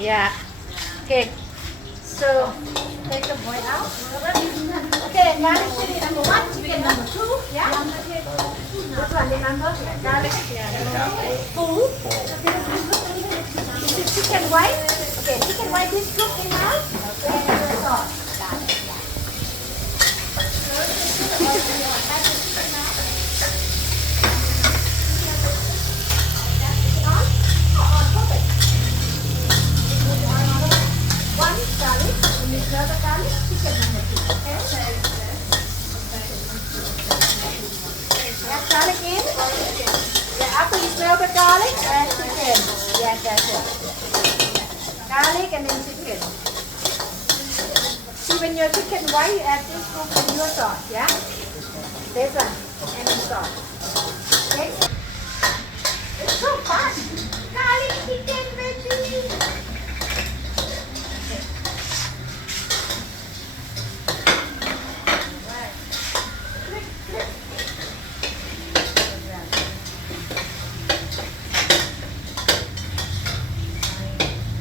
Yeah. Okay. So take the boy out. Okay, garlic chili number one, chicken number two. Yeah. This one remember? Garlic. Yeah. Full. This is chicken white. Okay, chicken white is cooked in now. And the sauce. One garlic, when you stir the garlic, chicken number two. Okay? Add garlic in. Yeah, after you stir the garlic, add chicken. Yeah, that's it. Garlic and then chicken. See, when your chicken white, you add this cook in your sauce, yeah? This one, and then sauce. Okay? It's so fun.